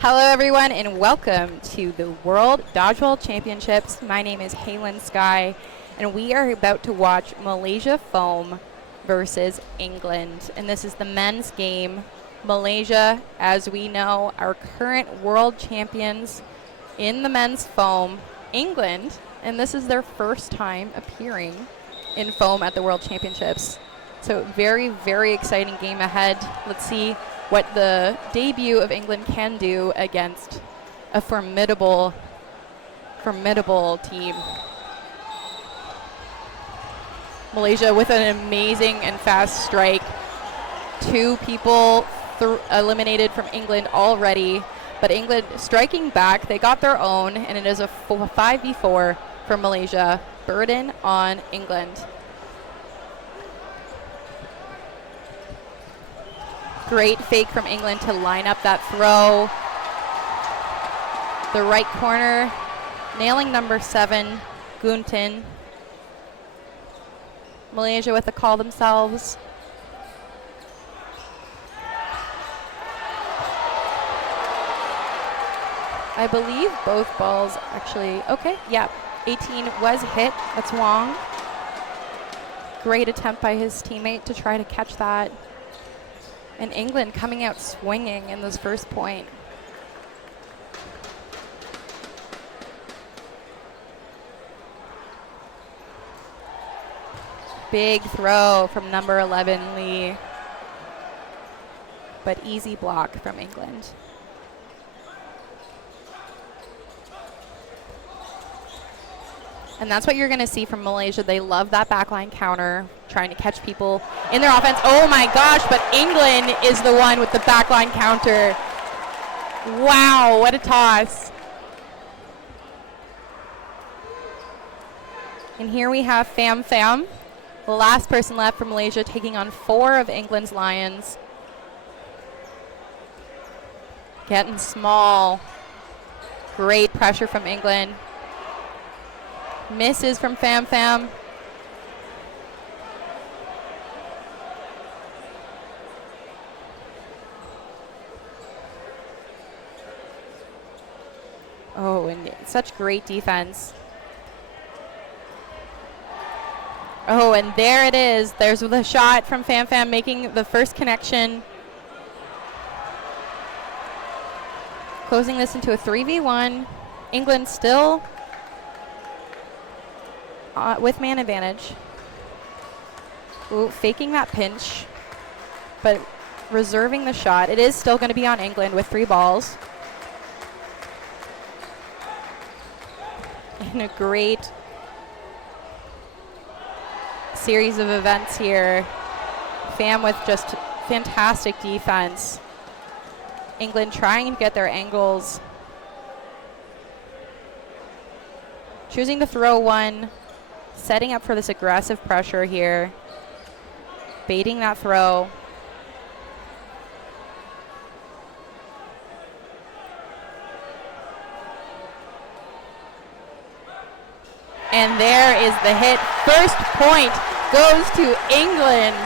Hello everyone and welcome to the World Dodgeball Championships. My name is Halen Sky and we are about to watch Malaysia foam versus England. And this is the men's game. Malaysia, as we know, are current world champions in the men's foam. England, and this is their first time appearing in foam at the World Championships. So very, very exciting game ahead. Let's see what the debut of England can do against a formidable team. Malaysia with an amazing and fast strike. Two people eliminated from England already, but England striking back. They got their own, and it is a 5v4 for Malaysia. Burden on England. Great fake from England to line up that throw. The right corner, nailing number 7, Guntin. Malaysia with the call themselves. I believe both balls actually, okay, yeah, 18 was hit, that's Wong. Great attempt by his teammate to try to catch that. And England coming out swinging in this first point. Big throw from number 11, Lee. But easy block from England. And that's what you're going to see from Malaysia. They love that backline counter, trying to catch people in their offense. Oh my gosh, but England is the one with the backline counter. Wow, what a toss. And here we have Pham Pham, the last person left for Malaysia, taking on 4 of England's Lions. Getting small. Great pressure from England. Misses from Pham Pham. Oh, and such great defense. Oh, and there it is. There's the shot from Pham Pham making the first connection. Closing this into a 3v1. England still with man advantage. Ooh, faking that pinch, but reserving the shot. It is still going to be on England with 3 balls. And a great series of events here. Pham with just fantastic defense. England trying to get their angles. Choosing to throw one. Setting up for this aggressive pressure here. Baiting that throw. And there is the hit. First point goes to England.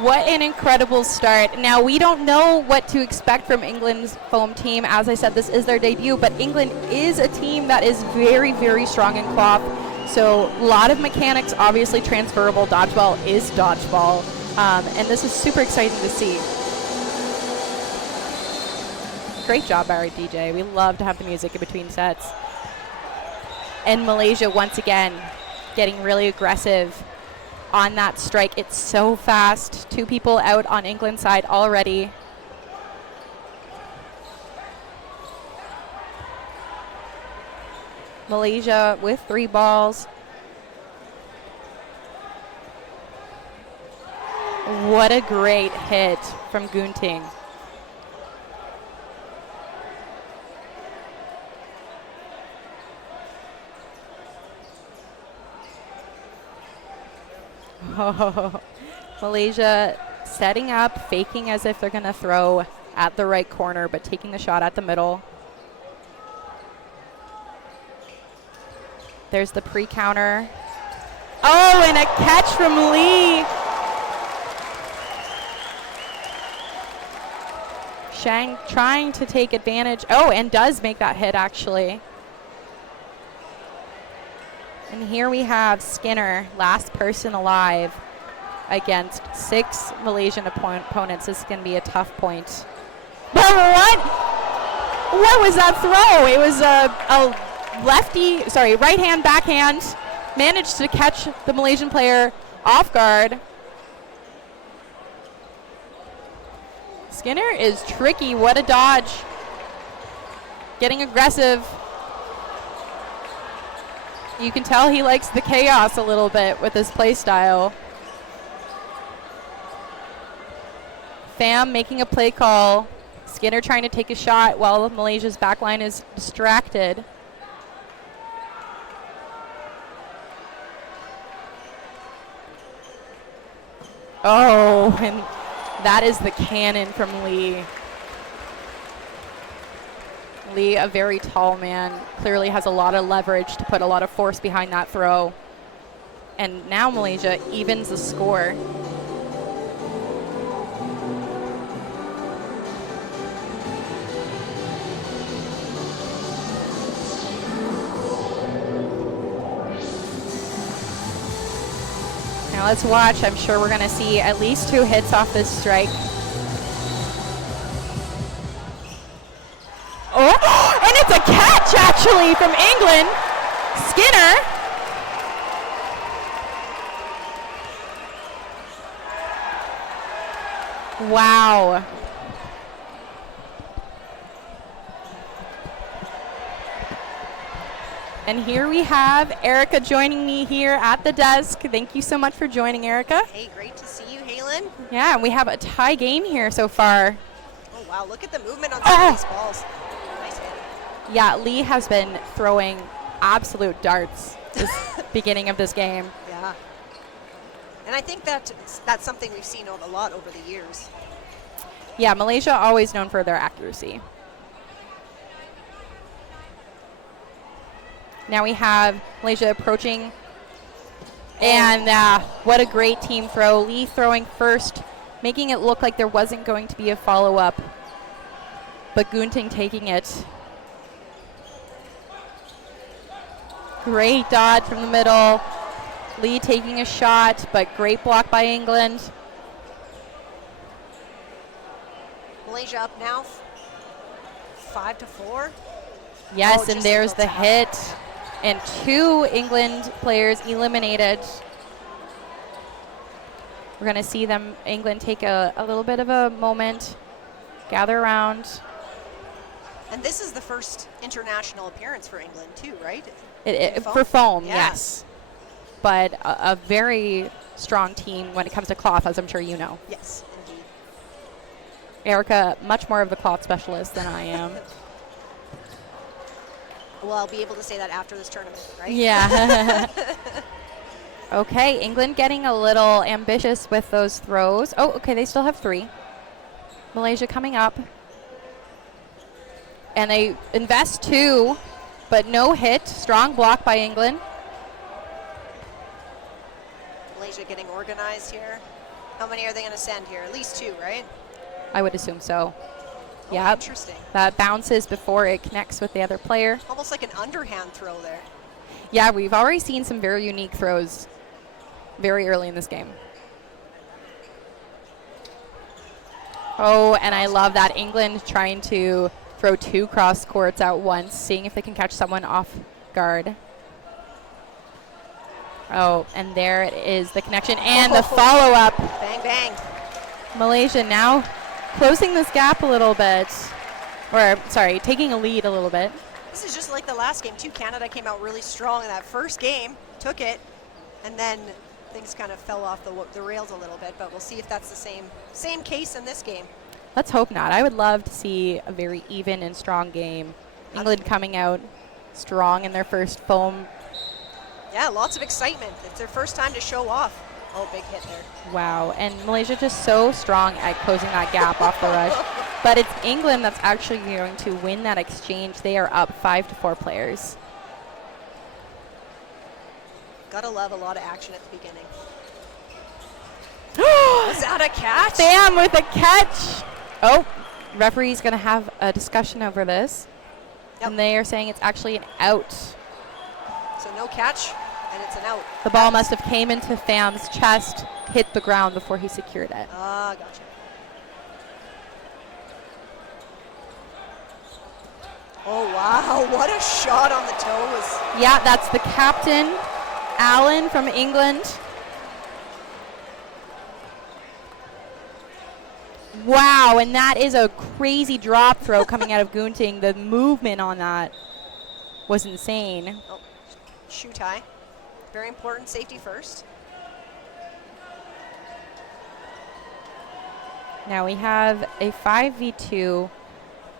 What an incredible start. Now, we don't know what to expect from England's foam team. As I said, this is their debut, but England is a team that is very, very strong in cloth. So a lot of mechanics, obviously transferable. Dodgeball is dodgeball. And this is super exciting to see. Great job, Barry DJ. We love to have the music in between sets. And Malaysia, once again, getting really aggressive on that strike. It's so fast. 2 people out on England's side already. Malaysia with 3 balls. What a great hit from Gunting. Oh, Malaysia setting up, faking as if they're going to throw at the right corner, but taking the shot at the middle. There's the pre-counter. Oh, and a catch from Lee. Chang trying to take advantage. Oh, and does make that hit, actually. And here we have Skinner, last person alive against 6 Malaysian opponents. This is going to be a tough point. But what was that throw? It was a lefty, sorry, right hand, backhand. Managed to catch the Malaysian player off guard. Skinner is tricky. What a dodge. Getting aggressive. You can tell he likes the chaos a little bit with his play style. Pham making a play call. Skinner trying to take a shot while Malaysia's backline is distracted. Oh, and that is the cannon from Lee. Lee, a very tall man, clearly has a lot of leverage to put a lot of force behind that throw. And now Malaysia evens the score. Now let's watch. I'm sure we're going to see at least 2 hits off this strike. Oh, and it's a catch, actually, from England. Skinner. Wow. And here we have Erica joining me here at the desk. Thank you so much for joining, Erica. Hey, great to see you, Halen. Yeah, and we have a tie game here so far. Oh, wow, look at the movement on some of these balls. Nice hit. Yeah, Lee has been throwing absolute darts this beginning of this game. Yeah. And I think that's something we've seen a lot over the years. Yeah, Malaysia always known for their accuracy. Now we have Malaysia approaching. And what a great team throw. Lee throwing first, making it look like there wasn't going to be a follow-up. But Gunting taking it. Great dodge from the middle. Lee taking a shot, but great block by England. Malaysia up now, 5-4. Yes, and there's the hit. And 2 England players eliminated. We're going to see England take a little bit of a moment, gather around. And this is the first international appearance for England too, right? For foam, yeah. Yes. But a very strong team when it comes to cloth, as I'm sure you know. Yes, indeed. Erica, much more of the cloth specialist than I am. Well, I'll be able to say that after this tournament, right? Yeah. Okay, England getting a little ambitious with those throws. Oh, okay, they still have 3. Malaysia coming up. And they invest 2, but no hit. Strong block by England. Malaysia getting organized here. How many are they going to send here? At least 2, right? I would assume so. Oh, yeah. Interesting. That bounces before it connects with the other player. Almost like an underhand throw there. Yeah, we've already seen some very unique throws very early in this game. Oh, and I love that England trying to throw 2 cross courts at once, seeing if they can catch someone off guard. Oh, and there it is, the connection and the follow-up. Bang, bang. Malaysia now closing this gap a little bit. Or, sorry, taking a lead a little bit. This is just like the last game, too. Canada came out really strong in that first game, took it, and then things kind of fell off the rails a little bit, but we'll see if that's the same case in this game. Let's hope not. I would love to see a very even and strong game. England coming out strong in their first foam. Yeah, lots of excitement. It's their first time to show off. Oh, big hit there. Wow, and Malaysia just so strong at closing that gap off the rush. But it's England that's actually going to win that exchange. They are up 5-4 players. Gotta love a lot of action at the beginning. Was that a catch? Pham with a catch. Oh, referee's going to have a discussion over this. Yep. And they are saying it's actually an out. So no catch, and it's an out. The ball must have came into Pham's chest, hit the ground before he secured it. Ah, gotcha. Oh, wow. What a shot on the toes. Yeah, that's the captain, Allen from England. Wow, and that is a crazy drop throw coming out of Gunting. The movement on that was insane. Oh, shoe tie. Very important, safety first. Now we have a 5v2.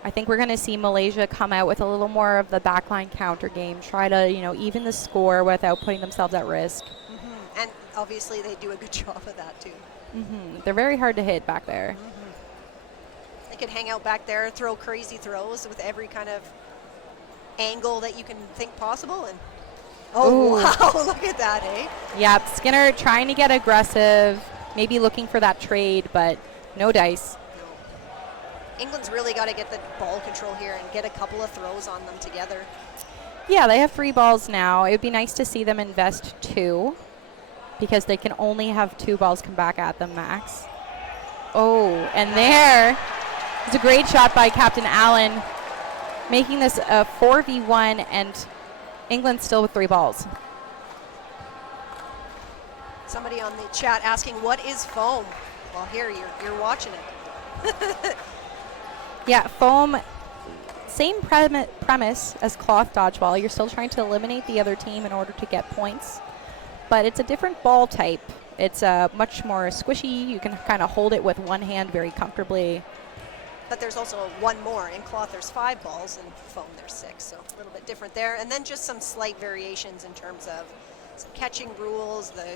I think we're going to see Malaysia come out with a little more of the backline counter game, try to, even the score without putting themselves at risk. Mm-hmm. And obviously they do a good job of that too. Mm-hmm. They're very hard to hit back there. Mm-hmm. They could hang out back there, throw crazy throws with every kind of angle that you can think possible. And oh, wow, look at that, eh? Yeah, Skinner trying to get aggressive, maybe looking for that trade, but no dice. England's really got to get the ball control here and get a couple of throws on them together. Yeah, they have 3 balls now. It would be nice to see them invest 2 because they can only have 2 balls come back at them max. Oh, and there is a great shot by Captain Allen, making this a 4v1 and England still with 3 balls. Somebody on the chat asking, what is foam? Well, here, you're watching it. Yeah, foam, same premise as cloth dodgeball. You're still trying to eliminate the other team in order to get points, but it's a different ball type. It's much more squishy. You can kind of hold it with one hand very comfortably. But there's also one more. In cloth, there's 5 balls, and foam, there's 6, so a little bit different there. And then just some slight variations in terms of some catching rules. The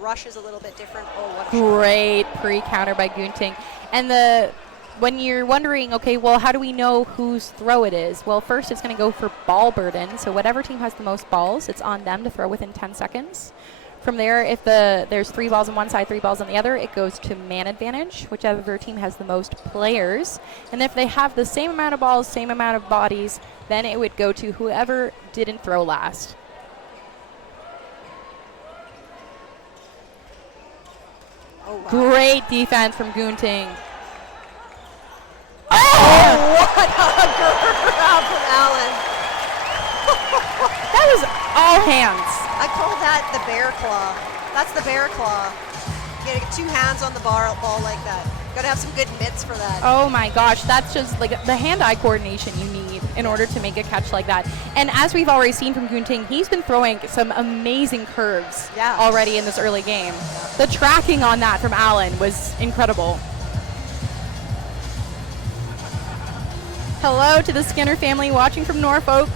rush is a little bit different. Oh, what a great pre-counter by Gunting. And when you're wondering, okay, well, how do we know whose throw it is? Well, first it's going to go for ball burden. So whatever team has the most balls, it's on them to throw within 10 seconds. From there, if there's 3 balls on one side, 3 balls on the other, it goes to man advantage, whichever team has the most players. And if they have the same amount of balls, same amount of bodies, then it would go to whoever didn't throw last. Oh, wow. Great defense from Gunting. Oh, what a grab from Allen. That was all hands. I call that the bear claw. That's the bear claw. You gotta get 2 hands on the ball like that. Gotta have some good mitts for that. Oh my gosh, that's just like the hand-eye coordination you need in order to make a catch like that. And as we've already seen from Gunting, he's been throwing some amazing curves already in this early game. The tracking on that from Allen was incredible. Hello to the Skinner family watching from Norfolk.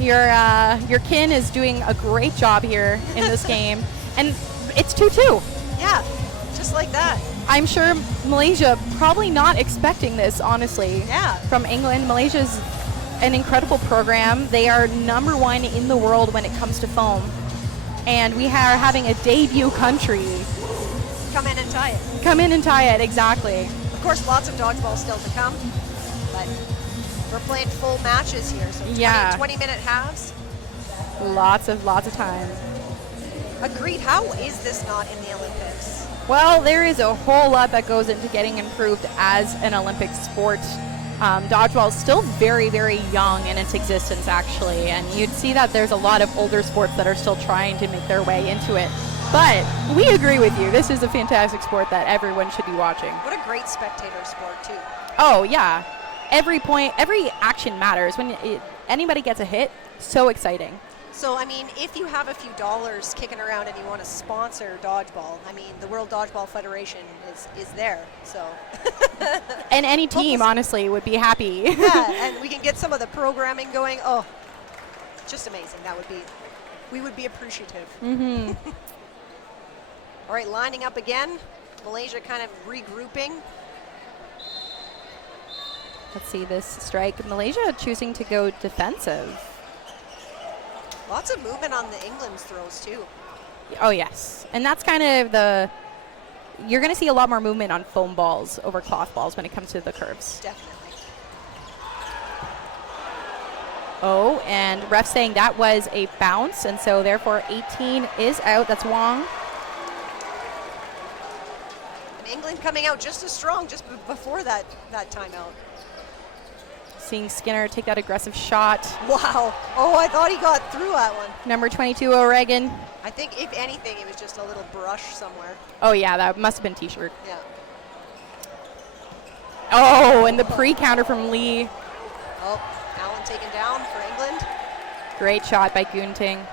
Your kin is doing a great job here in this game. And it's 2-2. Yeah, just like that. I'm sure Malaysia probably not expecting this, honestly. Yeah. From England. Malaysia's an incredible program. They are #1 in the world when it comes to foam. And we are having a debut country. Come in and tie it. Come in and tie it, exactly. Of course, lots of dodgeball still to come, but we're playing full matches here, so 20-minute halves. Lots of time. Agreed. How is this not in the Olympics? Well, there is a whole lot that goes into getting improved as an Olympic sport. Dodgeball is still very, very young in its existence, actually, and you'd see that there's a lot of older sports that are still trying to make their way into it. But we agree with you. This is a fantastic sport that everyone should be watching. What a great spectator sport, too. Oh, yeah. Every point, every action matters. When anybody gets a hit, so exciting. So, I mean, if you have a few dollars kicking around and you want to sponsor dodgeball, I mean, the World Dodgeball Federation is there, so. And any team, honestly, would be happy. Yeah, and we can get some of the programming going. Oh, just amazing. We would be appreciative. Mm-hmm. All right, lining up again. Malaysia kind of regrouping. Let's see this strike. Malaysia choosing to go defensive. Lots of movement on the England's throws, too. Oh, yes. And that's kind of the you're going to see a lot more movement on foam balls over cloth balls when it comes to the curves. Definitely. Oh, and ref saying that was a bounce, and so therefore 18 is out. That's Wong. And England coming out just as strong just before that timeout. Seeing Skinner take that aggressive shot. Wow. Oh, I thought he got through that one. Number 22, O'Regan. I think, if anything, it was just a little brush somewhere. Oh, yeah, that must have been T-shirt. Yeah. Oh, and the pre-counter from Lee. Oh, Allen taken down for England. Great shot by Gunting. And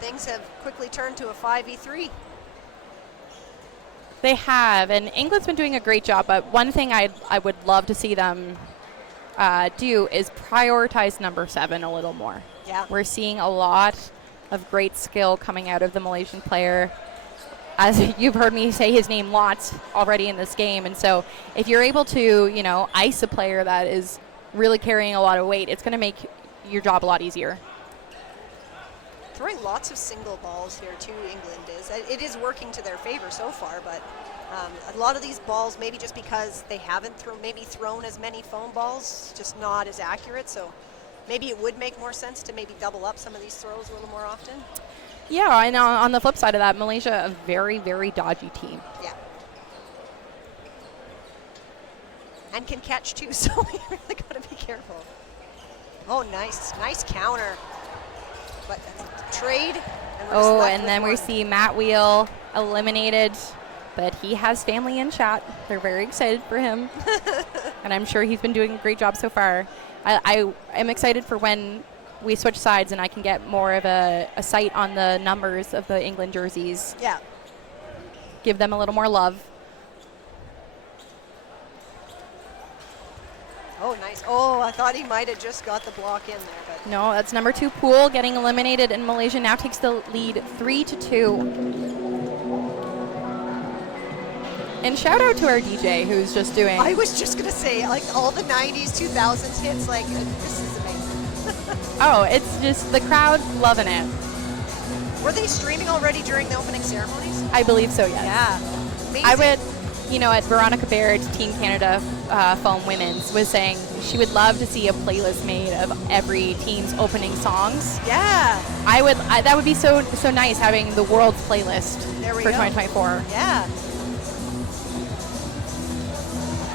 things have quickly turned to a 5v3. They have, and England's been doing a great job, but one thing I would love to see them do is prioritize number 7 a little more. Yeah. We're seeing a lot of great skill coming out of the Malaysian player. As you've heard me say his name lots already in this game, and so if you're able to, ice a player that is really carrying a lot of weight, it's going to make your job a lot easier. Throwing lots of single balls here too, England is. It is working to their favor so far, but a lot of these balls, maybe just because they haven't thrown as many foam balls, just not as accurate, so maybe it would make more sense to maybe double up some of these throws a little more often. Yeah, and on the flip side of that, Malaysia, a very, very dodgy team. Yeah. And can catch too, so we really got to be careful. Oh, nice counter. But trade. And then we see Matt Wheel eliminated, but he has family in chat. They're very excited for him, and I'm sure he's been doing a great job so far. I am excited for when we switch sides and I can get more of a sight on the numbers of the England jerseys. Yeah. Give them a little more love. Oh, nice. Oh, I thought he might have just got the block in there, but no, that's number 2 Poole getting eliminated, and Malaysia now takes the lead 3-2. And shout out to our DJ who's just doing. I was just gonna say, like, all the 90s, 2000s hits, like, this is amazing. Oh, it's just the crowd loving it. Were they streaming already during the opening ceremonies? I believe so, yes. Yeah. Amazing. I would, at Veronica Baird, Team Canada Foam Women's, was saying she would love to see a playlist made of every team's opening songs. Yeah. That would be so nice, having the world's playlist for 2024. Yeah.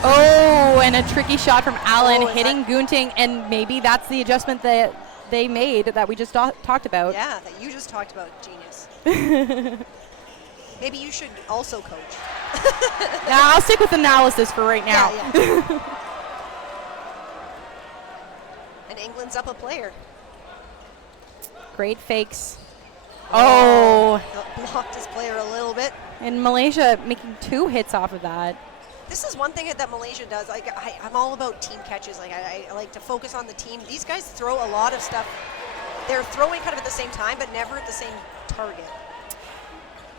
Oh, and a tricky shot from Allen hitting Gunting, and maybe that's the adjustment that they made that we just talked about. Yeah, that you just talked about, genius. Maybe you should also coach. I'll stick with analysis for right now. Yeah. And England's up a player. Great fakes. Oh. Blocked his player a little bit. And Malaysia making 2 hits off of that. This is one thing that Malaysia does. Like, I'm all about team catches. Like, I like to focus on the team. These guys throw a lot of stuff. They're throwing kind of at the same time, but never at the same target.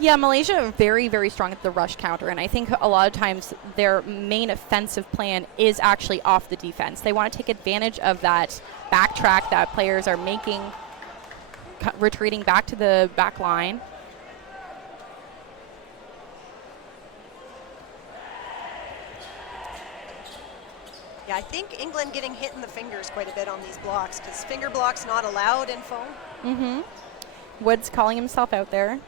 Yeah, Malaysia are very, very strong at the rush counter, and I think a lot of times their main offensive plan is actually off the defense. They want to take advantage of that backtrack that players are making, retreating back to the back line. Yeah, I think England getting hit in the fingers quite a bit on these blocks, because finger blocks not allowed in foam. Mm-hmm. Woods calling himself out there.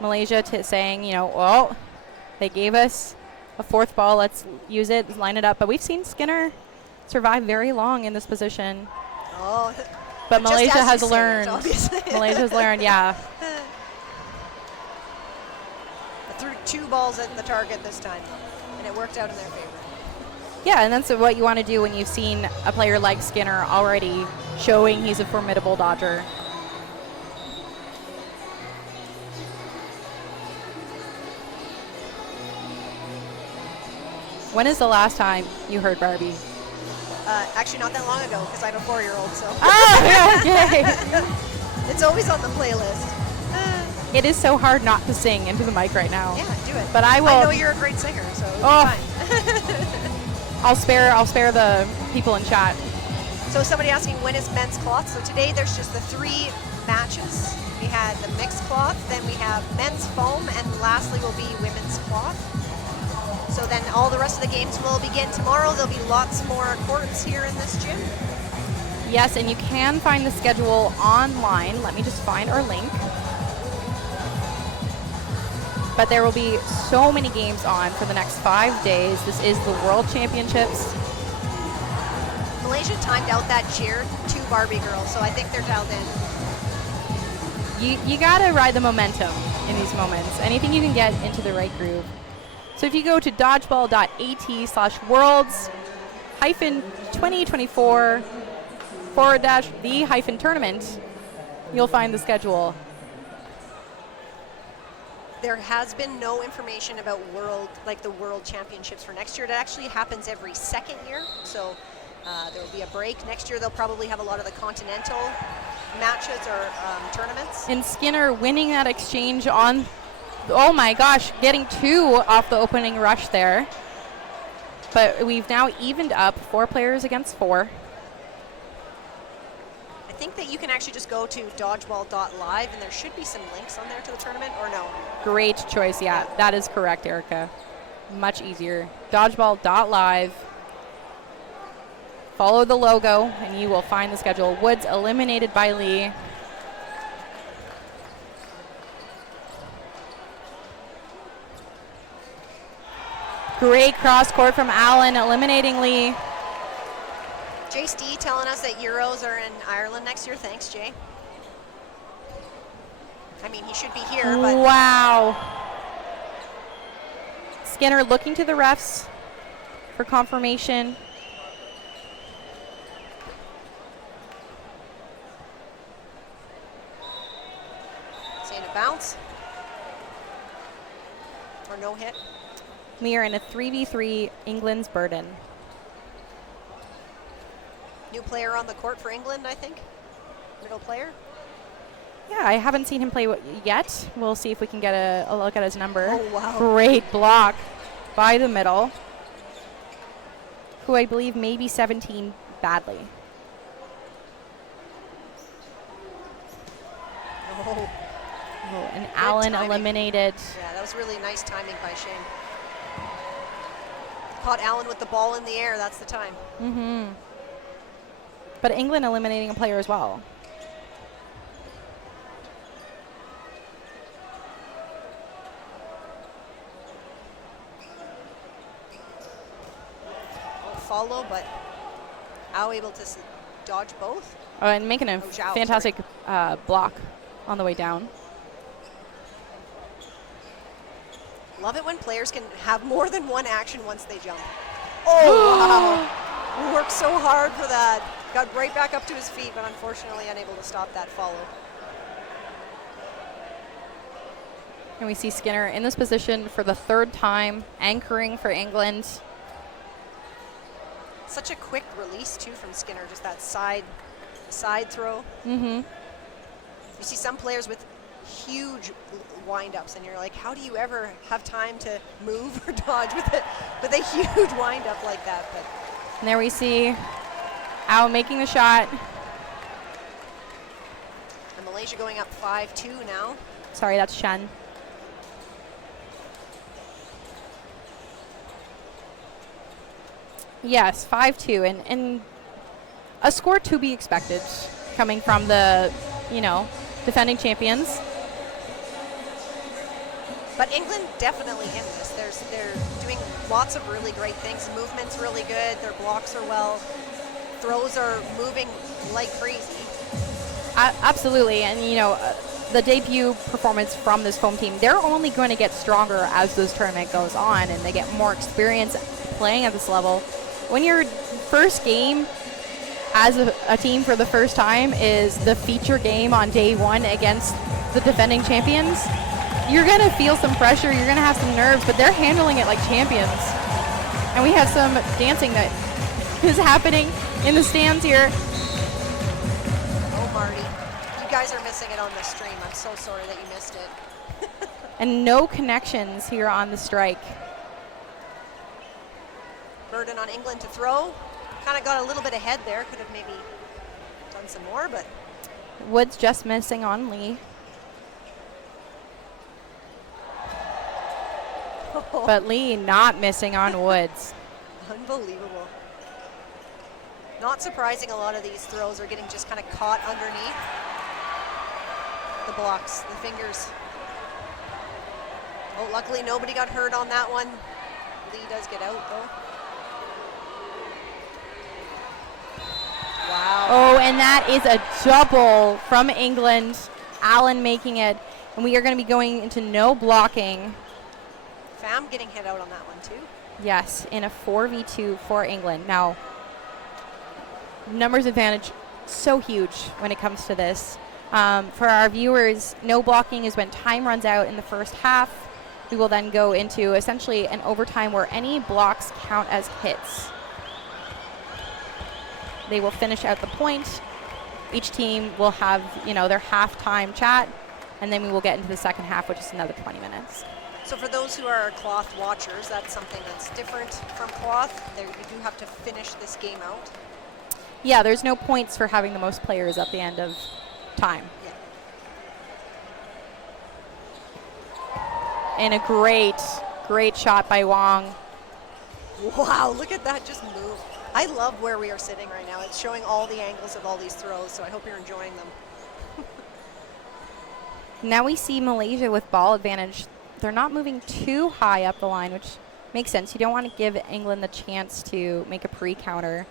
Malaysia saying, well, they gave us a 4th ball. Let's use it, line it up. But we've seen Skinner survive very long in this position. Oh, but Malaysia has learned. It, Malaysia's learned, yeah. I threw 2 balls at the target this time, though, and it worked out in their favor. Yeah, and that's what you want to do when you've seen a player like Skinner already showing he's a formidable dodger. When is the last time you heard Barbie? Actually, not that long ago, because I have a 4-year-old, so. Oh, okay. It's always on the playlist. It is so hard not to sing into the mic right now. Yeah, do it. But I will. I know you're a great singer, so it's fine. I'll spare the people in chat. So somebody asking when is men's cloth. So today there's just the 3 matches. We had the mixed cloth, then we have men's foam, and lastly will be women's cloth. So then all the rest of the games will begin tomorrow. There'll be lots more courts here in this gym. Yes, and you can find the schedule online. Let me just find our link. But there will be so many games on for the next 5 days. This is the World Championships. Malaysia timed out that cheer to Barbie girls, so I think they're dialed in. You gotta ride the momentum in these moments. Anything you can get into the right groove. So if you go to dodgeball.at/worlds-2024/the-tournament, you'll find the schedule. There has been no information about the World Championships for next year. It actually happens every second year, so there will be a break. Next year they'll probably have a lot of the continental matches or tournaments. And Skinner winning that exchange on, oh my gosh, getting 2 off the opening rush there. But we've now evened up 4 players against 4. I think that you can actually just go to dodgeball.live and there should be some links on there to the tournament, or no? Great choice, yeah, that is correct, Erica. Much easier. Dodgeball.live. Follow the logo and you will find the schedule. Woods eliminated by Lee. Great cross court from Allen, eliminating Lee. Jace D telling us that Euros are in Ireland next year. Thanks, Jay. I mean, he should be here, but... Wow. Skinner looking to the refs for confirmation. Saying a bounce. Or no hit. We are in a 3v3 England's burden. New player on the court for England, I think. Middle player. Yeah, I haven't seen him play yet. We'll see if we can get a look at his number. Oh, wow. Great block by the middle, who I believe may be 17 badly. Oh. Oh, and Allen timing. Eliminated. Yeah, that was really nice timing by Shane. Caught Allen with the ball in the air. That's the time. Mm-hmm. But England eliminating a player as well. Follow, but how able to dodge both? Oh, and making a Zhao, fantastic block on the way down. Love it when players can have more than one action once they jump. Oh, wow. Worked so hard for that. Got right back up to his feet, but unfortunately unable to stop that follow. And we see Skinner in this position for the 3rd time, anchoring for England. Such a quick release, too, from Skinner, just that side throw. Mm-hmm. You see some players with huge wind-ups, and you're like, how do you ever have time to move or dodge with a huge wind-up like that? But And there we see Al making the shot. and Malaysia going up 5-2 now. Sorry, that's Shen. Yes, 5-2, and a score to be expected coming from the, defending champions. But England definitely in this. They're doing lots of really great things. Movement's really good. Their blocks are well. Throws are moving like crazy. Absolutely, and the debut performance from this foam team, they're only going to get stronger as this tournament goes on and they get more experience playing at this level. When your first game as a team for the first time is the feature game on day 1 against the defending champions, you're going to feel some pressure, you're going to have some nerves, but they're handling it like champions. And we have some dancing that is happening in the stands here. Oh, Marty. You guys are missing it on the stream. I'm so sorry that you missed it. And no connections here on the strike. Burden on England to throw. kind of got a little bit ahead there. Could have maybe done some more, but Woods just missing on Lee. But Lee not missing on Woods. unbelievable. Not surprising, a lot of these throws are getting just kind of caught underneath the blocks, the fingers. Oh, luckily nobody got hurt on that one. Lee does get out though. Wow. Oh, and that is a double from England. Allen making it. And we are going to be going into no blocking. Pham getting hit out on that one too. Yes, in a 4v2 for England. Now, numbers advantage so huge when it comes to this. For our viewers, no blocking is when time runs out in the first half. We will then go into essentially an overtime where any blocks count as hits. They will finish out the point. Each team will have, their halftime chat, and then we will get into the second half, which is another 20 minutes. So for those who are cloth watchers, that's something that's different from cloth. There, you do have to finish this game out. Yeah, there's no points for having the most players at the end of time. Yeah. And a great shot by Wong. Wow, look at that just move. I love where we are sitting right now. It's showing all the angles of all these throws, so I hope you're enjoying them. Now we see Malaysia with ball advantage. They're not moving too high up the line, which makes sense. You don't want to give England the chance to make a pre-counter,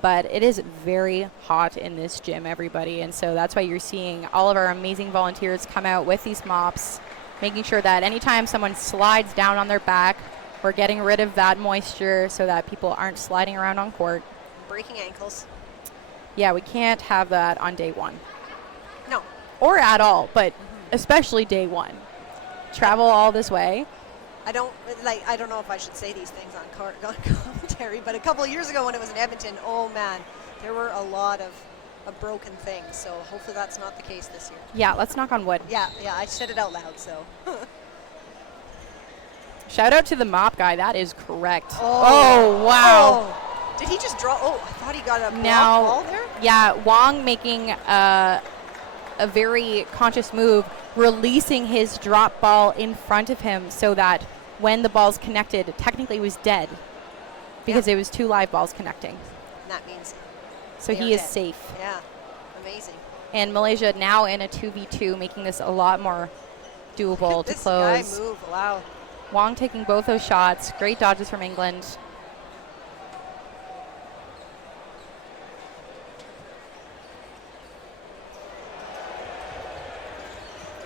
but it is very hot in this gym, everybody, and so that's why you're seeing all of our amazing volunteers come out with these mops, making sure that anytime someone slides down on their back, we're getting rid of that moisture so that people aren't sliding around on court. Breaking ankles. Yeah, we can't have that on day one. No. Or at all, but especially day one. Travel all this way. I don't know if I should say these things on commentary, but a couple of years ago when it was in Edmonton, oh man, there were a lot of broken things. So hopefully that's not the case this year. Yeah, let's knock on wood. Yeah, I said it out loud, so. Shout out to the mop guy. That is correct. Oh wow. Oh. Did he just draw? Oh, I thought he got a block Now, ball there. Yeah, Wong making a very conscious move, releasing his drop ball in front of him so that when the ball's connected, technically it was dead because it was two live balls connecting. And that means so they he are is dead. safe. Yeah, amazing. And Malaysia now in a 2v2, making this a lot more doable to This close. guy move, wow. Wong taking both those shots. Great dodges from England.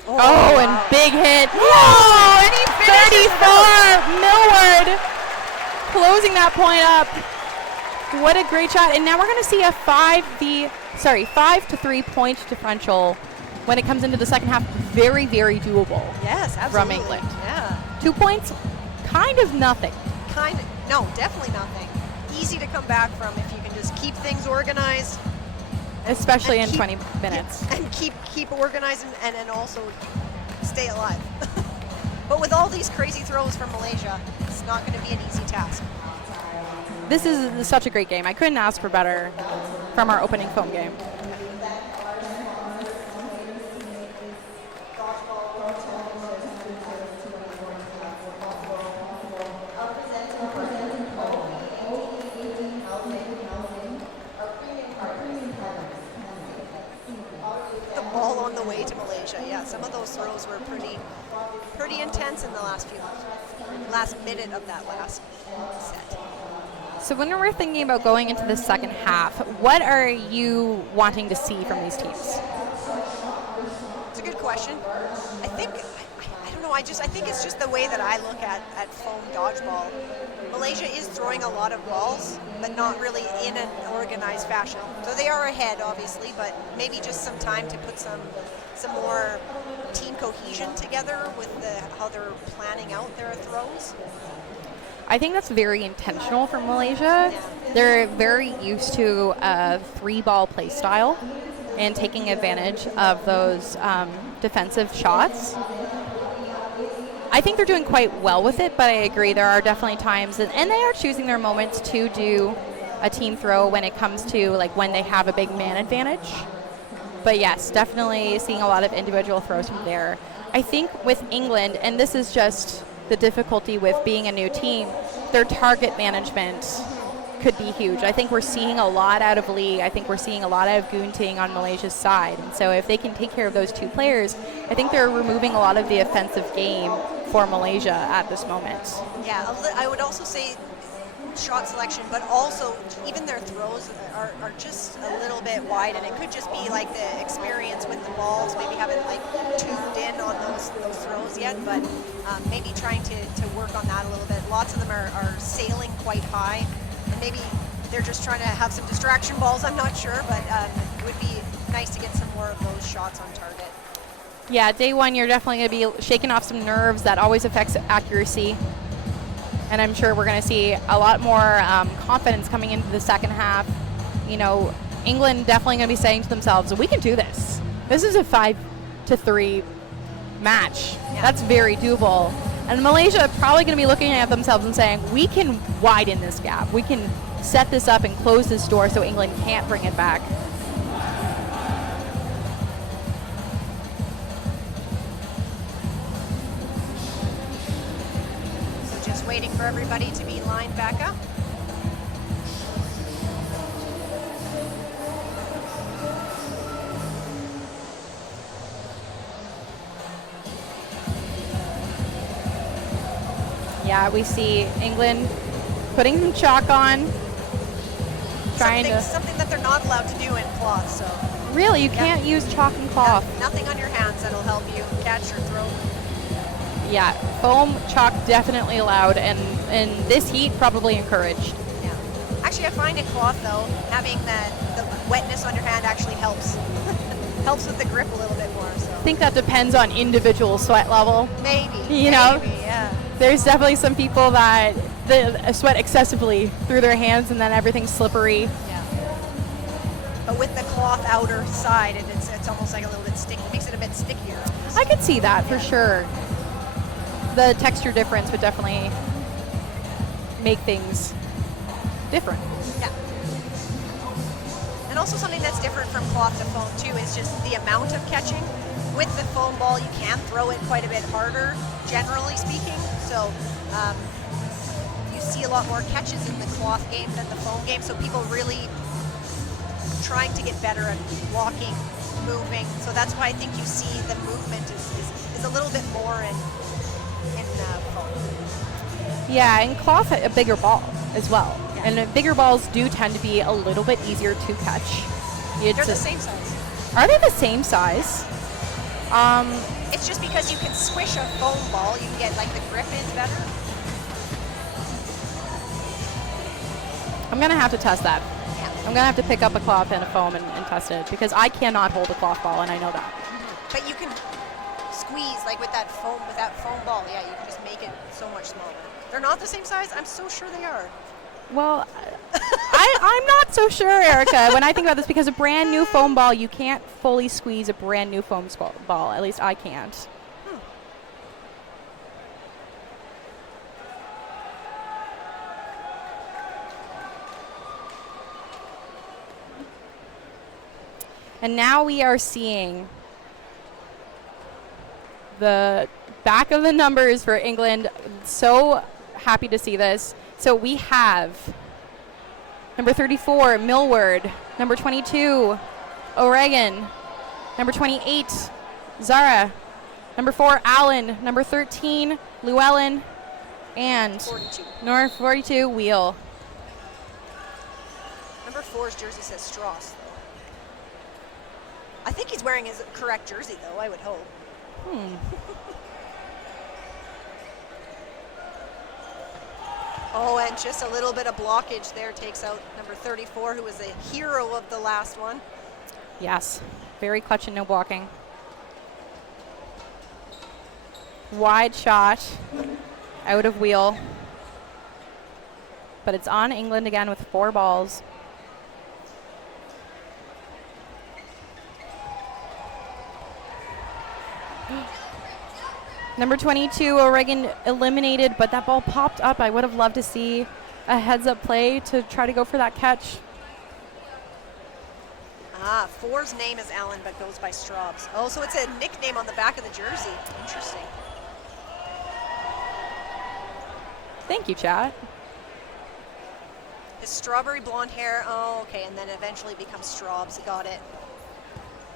Oh, and big hit. Whoa, and he 34, Millward closing that point up. What a great shot. And now we're going to see a 5-3 point differential when it comes into the second half. Very, very doable. Yes, absolutely. From England. Yeah. 2 points, kind of nothing. No, definitely nothing. Easy to come back from if you can just keep things organized. Especially in keep, 20 minutes. And keep organized and also stay alive. But with all these crazy throws from Malaysia, it's not going to be an easy task. This is such a great game. I couldn't ask for better from our opening foam game. Some of those throws were pretty intense in the last minute of that last set. So when we're thinking about going into the second half, what are you wanting to see from these teams? It's a good question. I don't know. I think it's just the way that I look at foam dodgeball. Malaysia is throwing a lot of balls, but not really in an organized fashion. So they are ahead, obviously, but maybe just some time to put some more team cohesion together with how they're planning out their throws. I think that's very intentional from Malaysia. Yeah. They're very used to a 3-ball play style and taking advantage of those defensive shots. I think they're doing quite well with it, but I agree there are definitely times and they are choosing their moments to do a team throw when it comes to like when they have a big man advantage. But yes, definitely seeing a lot of individual throws from there. I think with England, and this is just the difficulty with being a new team, their target management could be huge. I think we're seeing a lot out of Lee. I think we're seeing a lot out of Gunting on Malaysia's side. And so if they can take care of those two players, I think they're removing a lot of the offensive game for Malaysia at this moment. Yeah, I would also say shot selection, but also even their throws are just a little bit wide, and it could just be like the experience with the balls, maybe haven't like tuned in on those throws yet, but maybe trying to work on that a little bit. Lots of them are sailing quite high, and maybe they're just trying to have some distraction balls, I'm not sure, but it would be nice to get some more of those shots on target. Yeah, day one, you're definitely going to be shaking off some nerves. That always affects accuracy. And I'm sure we're going to see a lot more confidence coming into the second half. You know, England definitely going to be saying to themselves, we can do this. This is a 5-3 match. Yeah. That's very doable. And Malaysia probably going to be looking at themselves and saying, we can widen this gap. We can set this up and close this door so England can't bring it back. Waiting for everybody to be lined back up. Yeah, we see England putting some chalk on, trying something that they're not allowed to do in cloth. So really, you can't use chalk and cloth. Nothing on your hands that'll help you catch or throw. Yeah, foam, chalk definitely allowed, and in this heat, probably encouraged. Yeah. Actually, I find in cloth, though, having the wetness on your hand actually helps. Helps with the grip a little bit more. So. I think that depends on individual sweat level. Maybe. You know? Yeah. There's definitely some people that sweat excessively through their hands, and then everything's slippery. Yeah. But with the cloth outer side, it's almost like a little bit sticky. It makes it a bit stickier. I could see that for sure. The texture difference would definitely make things different. Yeah. And also something that's different from cloth to foam too is just the amount of catching. With the foam ball, you can throw it quite a bit harder, generally speaking. So you see a lot more catches in the cloth game than the foam game. So people really trying to get better at walking, moving. So that's why I think you see the movement is a little bit more in foam. Yeah, and cloth a bigger ball as well. Yeah. And bigger balls do tend to be a little bit easier to catch. They're the same size. Are they the same size? It's just because you can squish a foam ball, you can get like the grip is better. I'm going to have to test that. Yeah. I'm going to have to pick up a cloth and a foam and test it, because I cannot hold a cloth ball, and I know that. Mm-hmm. But you can squeeze like with that foam ball. Yeah, you can just make it so much smaller. They're not the same size? I'm so sure they are. Well, I'm not so sure, Erica, when I think about this, because a brand new foam ball, you can't fully squeeze a brand new foam ball. At least I can't. And now we are seeing the back of the numbers for England. So happy to see this. So we have number 34, Millward. Number 22, O'Regan. Number 28, Zara. Number 4, Allen. Number 13, Llewellyn. And 42. number 42, Wheel. Number 4's jersey says Strauss, though. I think he's wearing his correct jersey, though, I would hope. Oh, and just a little bit of blockage there takes out number 34, who was a hero of the last one. Yes, very clutch and no blocking. Wide shot, out of Wheel. But it's on England again with 4 balls. Number 22, O'Regan eliminated, but that ball popped up. I would have loved to see a heads-up play to try to go for that catch. Four's name is Allen, but goes by Straubs. Oh, so it's a nickname on the back of the jersey. Interesting. Thank you, chat. His strawberry blonde hair. Oh, okay, and then eventually becomes Straubs. Got it.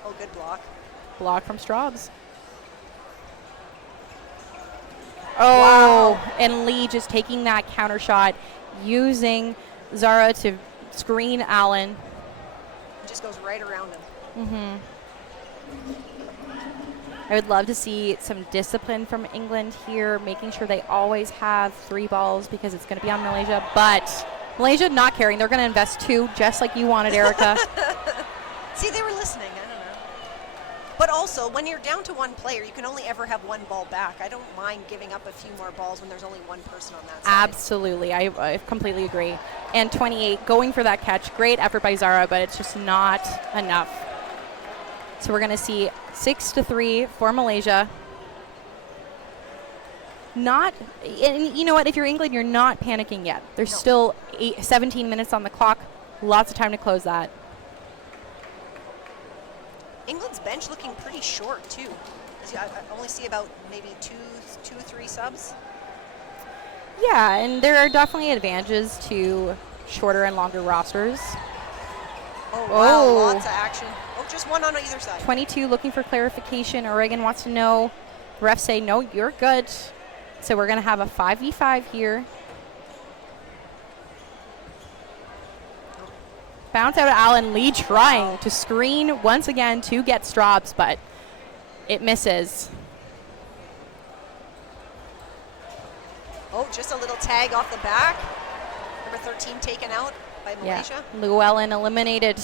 Oh, good block. Block from Straubs. Oh, wow. And Lee just taking that counter shot, using Zara to screen Allen. It just goes right around him. Mm-hmm. I would love to see some discipline from England here, making sure they always have 3 balls because it's going to be on Malaysia. But Malaysia not caring. They're going to invest 2, just like you wanted, Erica. See, they were listening. I don't know. But also, when you're down to 1 player, you can only ever have 1 ball back. I don't mind giving up a few more balls when there's only 1 person on that side. Absolutely. I completely agree. And 28, going for that catch. Great effort by Zara, but it's just not enough. So we're going to see 6-3 for Malaysia. And you know what? If you're England, you're not panicking yet. There's still 17 minutes on the clock. Lots of time to close that. England's bench looking pretty short, too. I only see about maybe two, 3 subs. Yeah, and there are definitely advantages to shorter and longer rosters. Oh, wow, lots of action. Oh, just 1 on either side. 22 looking for clarification. Oregon wants to know. The refs say, no, you're good. So we're going to have a 5v5 here. Bounce out of Allen. Lee trying to screen once again to get Straubs, but it misses. Oh, just a little tag off the back. Number 13 taken out by Malaysia. Yeah. Llewellyn eliminated.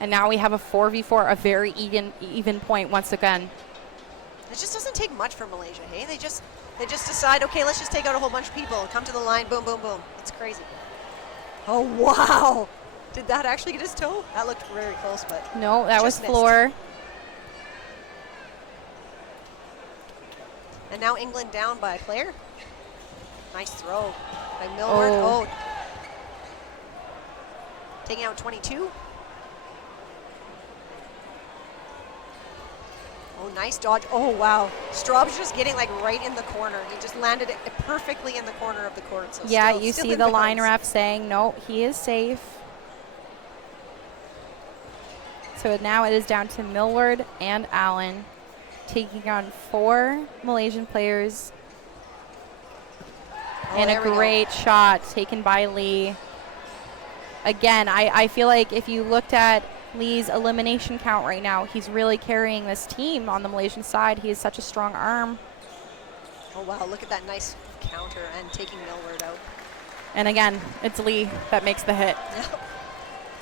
And now we have a 4v4, a very even point once again. It just doesn't take much for Malaysia, hey? They just decide, okay, let's just take out a whole bunch of people. Come to the line, boom, boom, boom. It's crazy. Oh, wow. Did that actually get his toe? That looked very close, but no, that was missed. floor. And now England down by a player. Nice throw by Millward. Oh. Taking out 22. Oh, nice dodge. Oh, wow. Straub's just getting like right in the corner. He just landed it perfectly in the corner of the court. So yeah, still you see the line ref saying, no, he is safe. So now it is down to Millward and Allen taking on 4 Malaysian players. And a great shot taken by Lee. Again, I feel like if you looked at Lee's elimination count right now, he's really carrying this team on the Malaysian side. He has such a strong arm. Oh, wow. Look at that nice counter and taking Millward out. And again, it's Lee that makes the hit.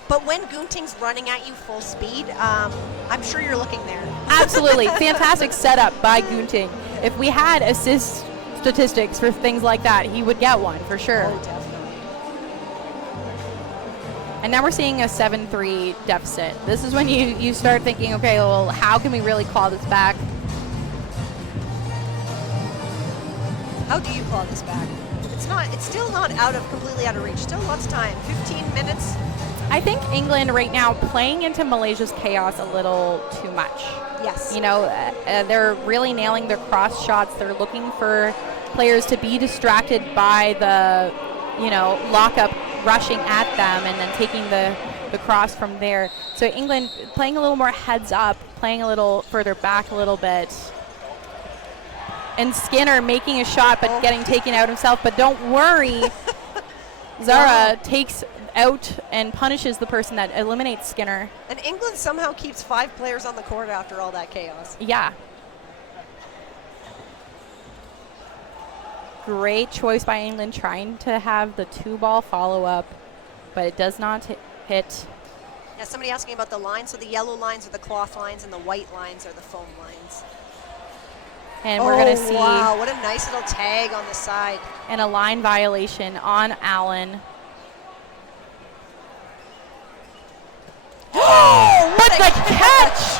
But when Gunting's running at you full speed, I'm sure you're looking there. Absolutely. Fantastic setup by Gunting. If we had assist statistics for things like that, he would get one for sure. Oh, definitely. And now we're seeing a 7-3 deficit. This is when you start thinking, okay, well, how can we really claw this back? How do you claw this back? It's still not completely out of reach. Still lots of time. 15 minutes. I think England right now playing into Malaysia's chaos a little too much. Yes. You know, they're really nailing their cross shots. They're looking for players to be distracted by the, lockup rushing at them and then taking the cross from there. So England playing a little more heads up, playing a little further back a little bit. And Skinner making a shot but getting taken out himself. But don't worry, Zara takes out and punishes the person that eliminates Skinner. And England somehow keeps 5 players on the court after all that chaos. Yeah. Great choice by England trying to have the 2-ball follow-up, but it does not hit. Yeah, somebody asking about the lines. So the yellow lines are the cloth lines and the white lines are the foam lines. And we're going to see. Wow, what a nice little tag on the side. And a line violation on Allen. Oh, what the catch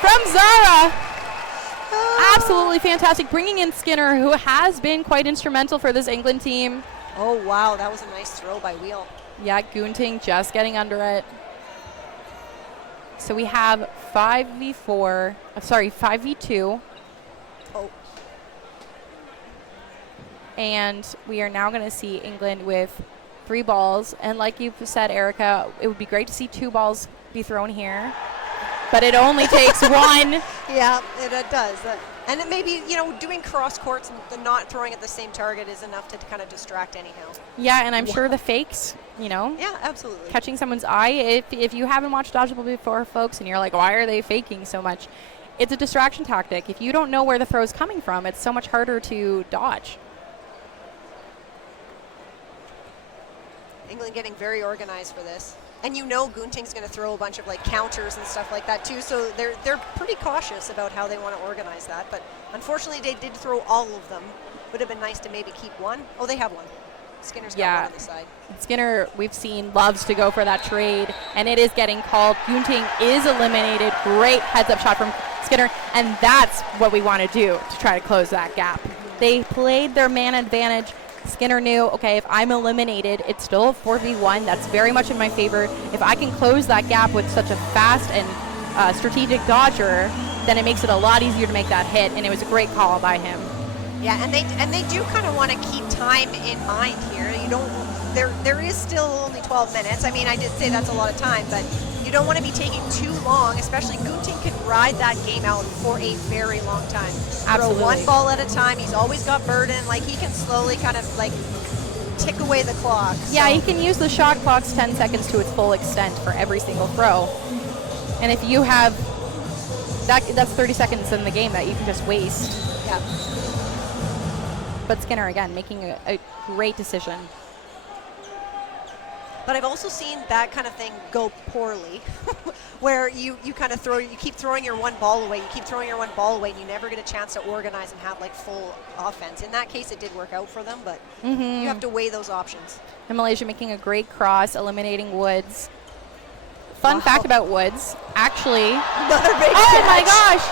from Zara. Absolutely fantastic. Bringing in Skinner, who has been quite instrumental for this England team. Oh, wow, that was a nice throw by Wheel. Yeah, Gunting just getting under it. So we have 5v2. Oh, And we are now going to see England with 3 balls. And like you said, Erica, it would be great to see 2 balls be thrown here. But it only takes 1. yeah, it does. And it maybe, doing cross courts and not throwing at the same target is enough to kind of distract anyhow. Yeah, and I'm sure the fakes, Yeah, absolutely. catching someone's eye. If you haven't watched Dodgeball before, folks, and you're like, why are they faking so much? It's a distraction tactic. If you don't know where the throw is coming from, it's so much harder to dodge. England getting very organized for this. And Gunting's going to throw a bunch of counters and stuff like that too, so they're pretty cautious about how they want to organize that. But unfortunately, they did throw all of them. Would have been nice to maybe keep one. Oh, they have one. Skinner's got one on the side. Skinner, we've seen, loves to go for that trade, and it is getting called. Gunting is eliminated. Great heads-up shot from Skinner, and that's what we want to do to try to close that gap. They played their man advantage. Skinner knew, okay, if I'm eliminated, it's still a 4v1. That's very much in my favor. If I can close that gap with such a fast and strategic dodger, then it makes it a lot easier to make that hit, and it was a great call by him. Yeah, and they do kind of want to keep time in mind here. There is still only 12 minutes. I mean, I did say that's a lot of time, but you don't want to be taking too long, especially Gunting can ride that game out for a very long time. Absolutely. Throw one ball at a time. He's always got burden. He can slowly kind of tick away the clock. Yeah, he can use the shot clock's 10 seconds to its full extent for every single throw. And if you have that's 30 seconds in the game that you can just waste. Yeah. But Skinner, again, making a great decision. But I've also seen that kind of thing go poorly, where you kind of keep throwing your one ball away, and you never get a chance to organize and have full offense. In that case, it did work out for them, but you have to weigh those options. And Malaysia making a great cross, eliminating Woods. Fun fact about Woods, actually. Another big Oh catch. my gosh!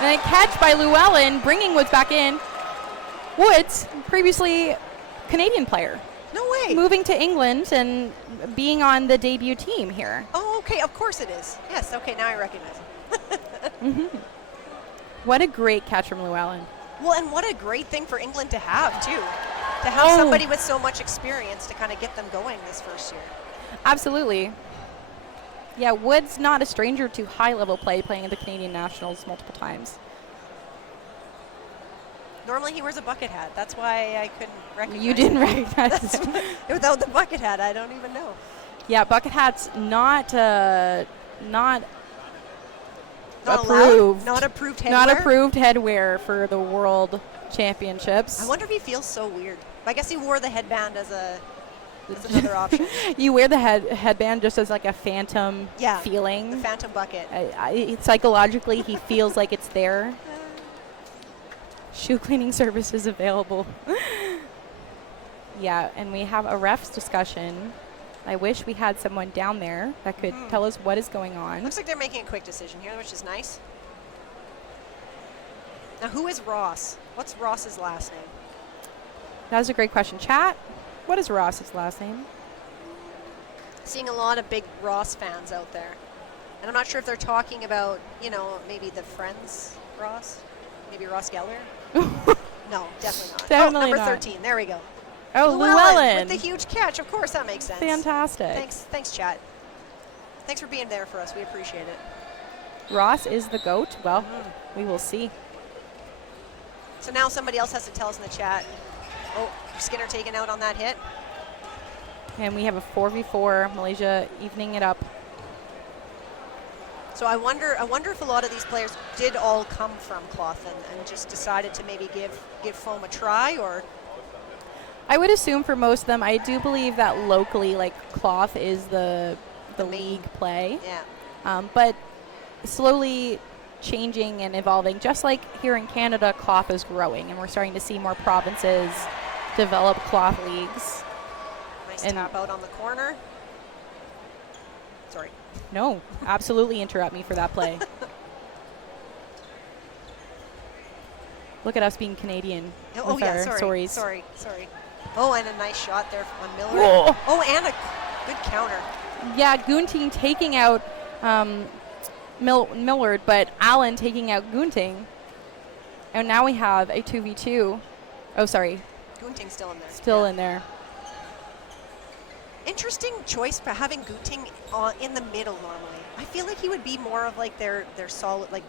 And a catch by Llewellyn, bringing Woods back in. Woods, previously Canadian player. No way. Moving to England and being on the debut team here. Oh, okay. Of course it is. Yes. Okay. Now I recognize him. What a great catch from Llewellyn. Well, and what a great thing for England to have too, to have somebody with so much experience to kind of get them going this first year. Absolutely. Yeah, Woods not a stranger to high-level play, playing at the Canadian Nationals multiple times. Normally he wears a bucket hat. That's why I couldn't recognize You didn't recognize him. Without the bucket hat, I don't even know. Yeah, bucket hat's not Not approved. allowed? Not approved headwear? Not approved headwear for the World Championships. I wonder if he feels so weird. I guess he wore the headband as another option. You wear the headband just as a phantom feeling. The phantom bucket. Psychologically, he feels like it's there. Shoe cleaning services available. Yeah, and we have a refs discussion. I wish we had someone down there that could tell us what is going on. Looks like they're making a quick decision here, which is nice. Now, who is Ross? What's Ross's last name? That was a great question. Chat, what is Ross's last name? Seeing a lot of big Ross fans out there. And I'm not sure if they're talking about, maybe the Friends Ross. Maybe Ross Geller? No, definitely not. Definitely number not. 13. There we go. Oh, Llewellyn. With the huge catch. Of course, that makes sense. Fantastic. Thanks, chat. Thanks for being there for us. We appreciate it. Ross is the GOAT. Well, we will see. So now somebody else has to tell us in the chat. Oh, Skinner taken out on that hit. And we have a 4v4. Malaysia evening it up. So I wonder if a lot of these players did all come from Cloth and just decided to maybe give foam a try, or. I would assume for most of them. I do believe that locally, Cloth is the league play. Yeah. But slowly changing and evolving, just like here in Canada, Cloth is growing, and we're starting to see more provinces develop Cloth leagues. Nice tap out on the corner. Sorry. No, absolutely interrupt me for that play. Look at us being Canadian with our stories. Sorry. Oh, and a nice shot there on Miller. Whoa. Oh, and a good counter. Yeah, Gunting taking out Millard, but Allen taking out Gunting. And now we have a 2v2. Oh, sorry. Gunting's still in there. Still in there. Interesting choice for having Gunting in the middle normally. I feel like he would be more of like their solid, like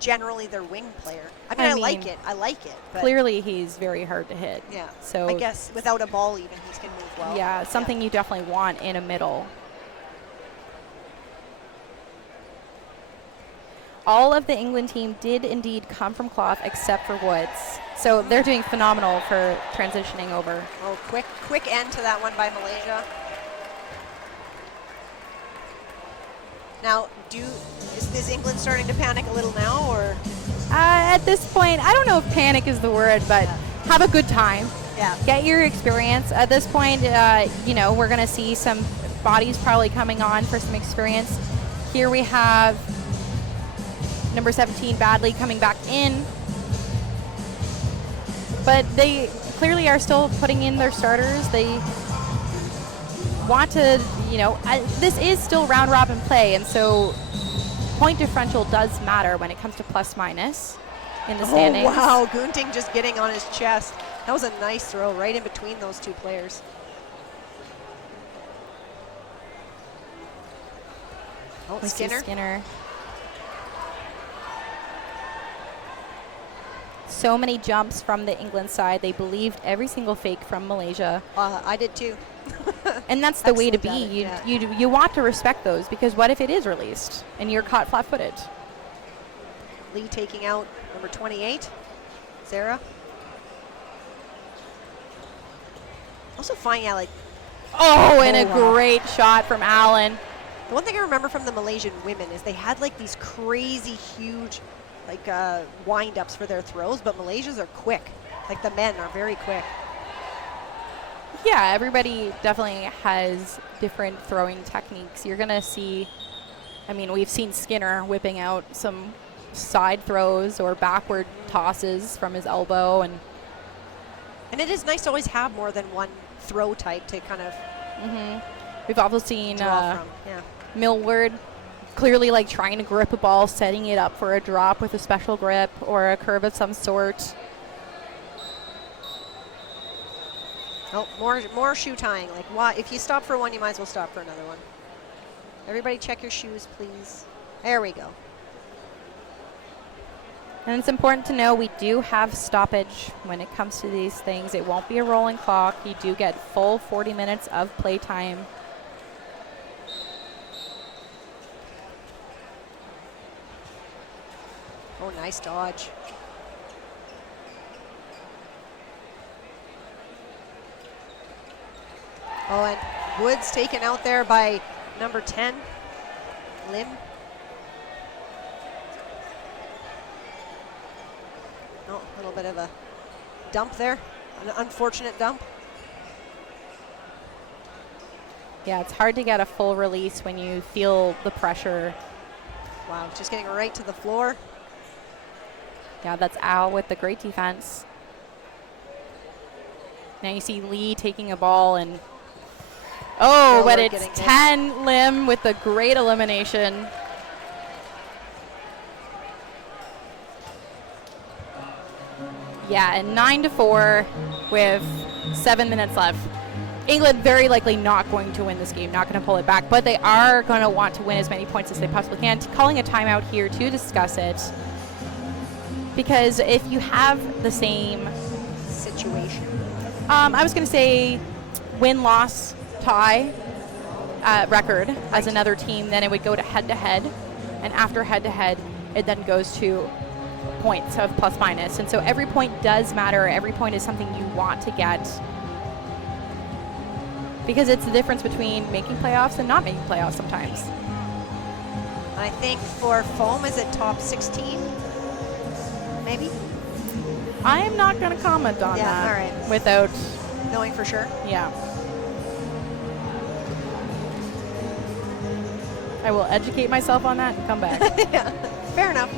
generally their wing player. I mean, I like it. But clearly, he's very hard to hit. Yeah. So I guess without a ball, even he's can move well. Yeah, something you definitely want in a middle. All of the England team did indeed come from cloth except for Woods. So they're doing phenomenal for transitioning over. Oh, quick end to that one by Malaysia. Now, is England starting to panic a little now, or? At this point, I don't know if panic is the word, but have a good time. Yeah. Get your experience. At this point, we're going to see some bodies probably coming on for some experience. Here we have number 17, Badley, coming back in. But they clearly are still putting in their starters. They want to, this is still round robin play, and so point differential does matter when it comes to plus minus in the standings. Oh, wow. Gunting just getting on his chest. That was a nice throw right in between those two players. Oh, Skinner. So many jumps from the England side. They believed every single fake from Malaysia. I did too. And that's the way to be. You want to respect those, because what if it is released and you're caught flat-footed? Lee taking out number 28, Sarah. Also finding out Great shot from Allen. The one thing I remember from the Malaysian women is they had like these crazy huge wind-ups for their throws, but Malaysia's are quick. Like the men are very quick. Yeah, everybody definitely has different throwing techniques. You're going to see, we've seen Skinner whipping out some side throws or backward tosses from his elbow. And it is nice to always have more than one throw type to kind of We've also seen Yeah. Millward clearly like trying to grip a ball, setting it up for a drop with a special grip or a curve of some sort. Oh, more shoe tying. Like, why? If you stop for one, you might as well stop for another one. Everybody check your shoes, please. There we go. And it's important to know we do have stoppage when it comes to these things. It won't be a rolling clock. You do get full 40 minutes of play time. Oh, nice dodge. Oh, and Woods taken out there by number 10, Lim. Oh, a little bit of a dump there, an unfortunate dump. Yeah, it's hard to get a full release when you feel the pressure. Wow, just getting right to the floor. Yeah, that's Al with the great defense. Now you see Lee taking a ball and but it's 10 Lim with the great elimination. Yeah, and 9-4 with 7 minutes left. England very likely not going to win this game, not going to pull it back, but they are going to want to win as many points as they possibly can. Calling a timeout here to discuss it, because if you have the same situation, I was going to say win-loss tie record as another team, then it would go to head-to-head, and after head-to-head, it then goes to points of plus-minus, and so every point does matter. Every point is something you want to get, because it's the difference between making playoffs and not making playoffs sometimes. I think for foam, is it top 16? Maybe? I am not going to comment on that. All right. Without knowing for sure. Yeah. I will educate myself on that and come back. Yeah, fair enough.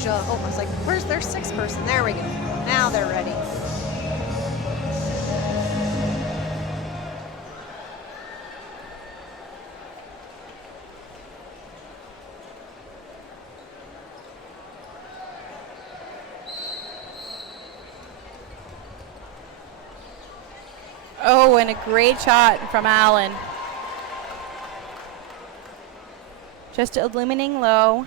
Malaysia. Oh, I was like, where's their sixth person? There we go. Now they're ready. Oh, and a great shot from Allen. Just illuminating low.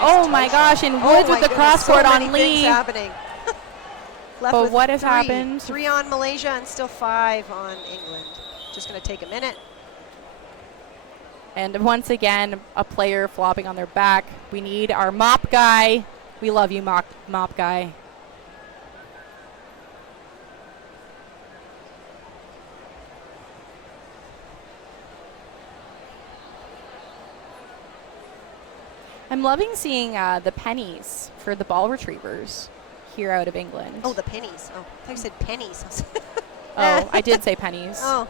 Oh my gosh, and Woods with the crosscourt on Lee. Happening. But what has happened? 3 on Malaysia and still 5 on England. Just going to take a minute. And once again, a player flopping on their back. We need our mop guy. We love you, mop guy. I'm loving seeing the pennies for the ball retrievers here out of England. Oh, the pennies. Oh, I thought you said pennies. Oh, I did say pennies. Oh.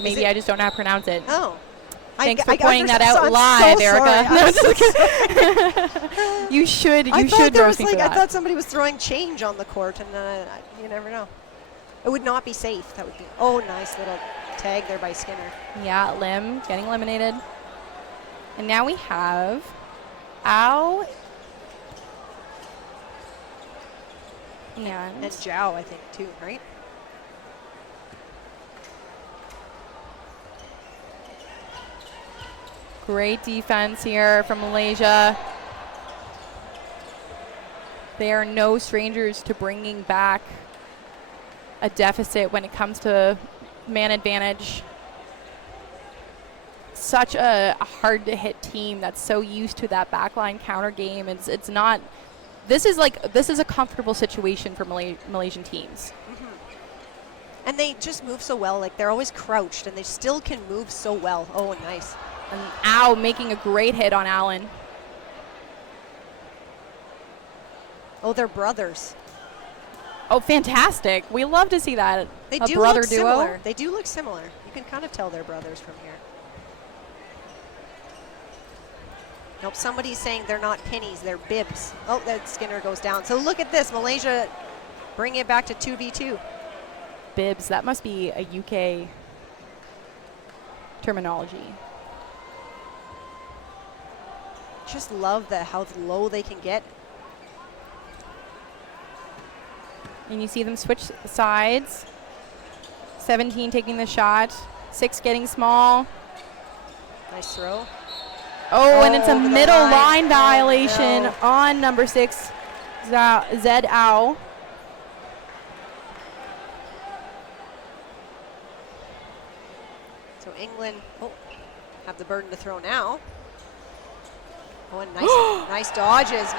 Maybe I just don't know how to pronounce it. Oh. Thanks for pointing that out live, Erica. You should roast me for that. I thought somebody was throwing change on the court, and you never know. It would not be safe. That would be. Oh, nice little tag there by Skinner. Yeah, Lim getting eliminated. And now we have Ao and Zhao, I think, too, right? Great defense here from Malaysia. They are no strangers to bringing back a deficit when it comes to man advantage. Such a hard to hit team that's so used to that backline counter game. It's not. This is a comfortable situation for Malaysian teams. Mm-hmm. And they just move so well. Like, they're always crouched, and they still can move so well. Oh, nice. And Ao making a great hit on Allen. Oh, they're brothers. Oh, fantastic. We love to see that. They a do brother look duo. similar. They do look similar. You can kind of tell they're brothers from here. Nope, somebody's saying they're not pennies, they're bibs. Oh, that Skinner goes down. So look at this, Malaysia bringing it back to 2v2. Bibs, that must be a UK terminology. Just love how low they can get. And you see them switch sides. 17 taking the shot. 6 getting small. Nice throw. Oh, and it's a middle line violation on number 6, Zed Ao. So England have the burden to throw now. Oh, and nice dodges,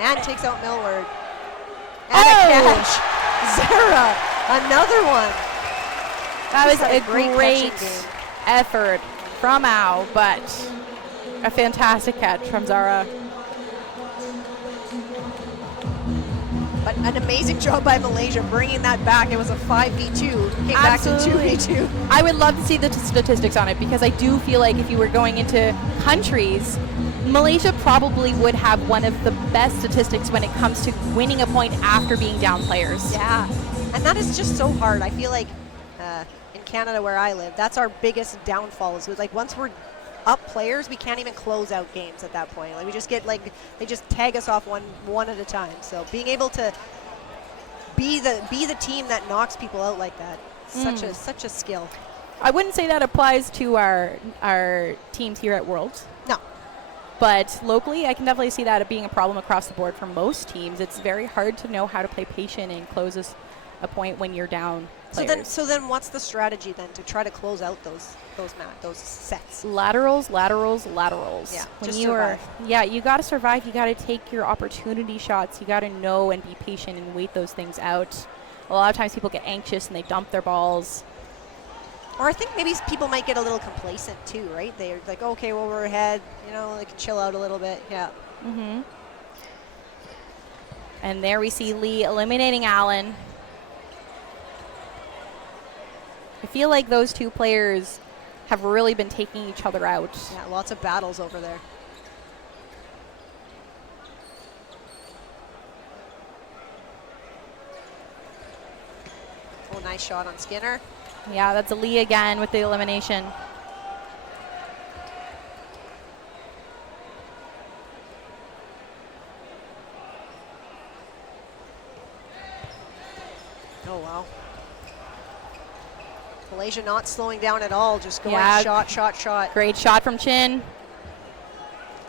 And takes out Millward. And a catch. Zara, another one. That was a great effort from Ao, but a fantastic catch from Zara. But an amazing job by Malaysia bringing that back. It was a 5v2, came back to 2v2. I would love to see the statistics on it, because I do feel like if you were going into countries, Malaysia probably would have one of the best statistics when it comes to winning a point after being down players. Yeah, and that is just so hard. I feel like in Canada where I live, that's our biggest downfall, is like once we're up players, we can't even close out games at that point. Like, we just get they just tag us off one at a time. So being able to be the team that knocks people out like that, such a skill. I wouldn't say that applies to our teams here at Worlds. No. But locally, I can definitely see that being a problem across the board for most teams. It's very hard to know how to play patient and close a point when you're down players. So then what's the strategy then to try to close out those sets? Laterals. Yeah, you got to survive. You got to take your opportunity shots. You got to know and be patient and wait those things out. A lot of times people get anxious and they dump their balls. Or I think maybe people might get a little complacent too, right? They're like, okay, well, we're ahead. They can chill out a little bit. Yeah. Mm-hmm. And there we see Lee eliminating Allen. I feel like those two players have really been taking each other out. Yeah, lots of battles over there. Oh, nice shot on Skinner. Yeah, that's Lee again with the elimination. Oh, wow. Malaysia not slowing down at all, just going Yeah. shot, shot, shot. Great shot from Chin.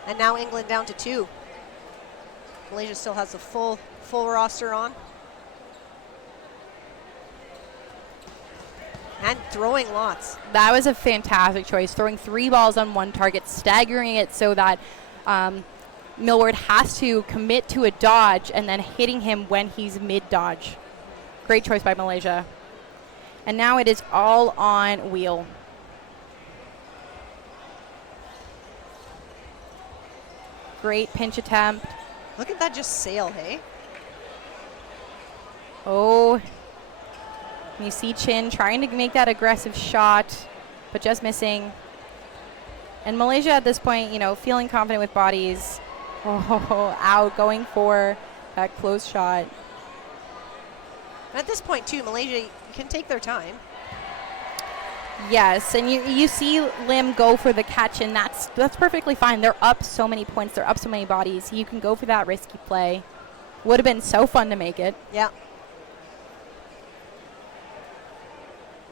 And now England down to 2. Malaysia still has the full roster on. And throwing lots. That was a fantastic choice, throwing 3 balls on one target, staggering it so that Millward has to commit to a dodge and then hitting him when he's mid-dodge. Great choice by Malaysia. And now it is all on Wheel. Great pinch attempt. Look at that just sail, hey? Oh, you see Chin trying to make that aggressive shot, but just missing. And Malaysia at this point, you know, feeling confident with bodies. Oh, out, going for that close shot. At this point, too, Malaysia can take their time. Yes, and you see Lim go for the catch, and that's perfectly fine. They're up so many points. They're up so many bodies. You can go for that risky play. Would have been so fun to make it. Yeah.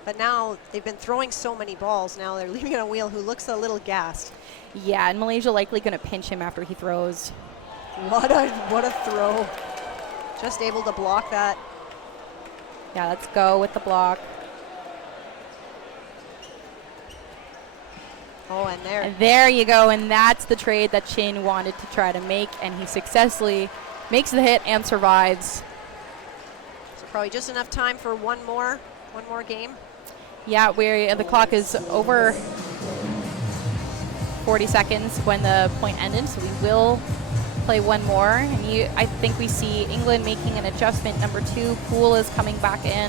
But now they've been throwing so many balls. Now they're leaving it on Wheel, who looks a little gassed. Yeah, and Malaysia likely going to pinch him after he throws. What a throw. Just able to block that. Yeah, let's go with the block. Oh, and there. And there you go, and that's the trade that Chin wanted to try to make, and he successfully makes the hit and survives. So probably just enough time for one more game. Yeah, the clock is over 40 seconds when the point ended, so we will play one more. And I think we see England making an adjustment. Number 2, Poole is coming back in.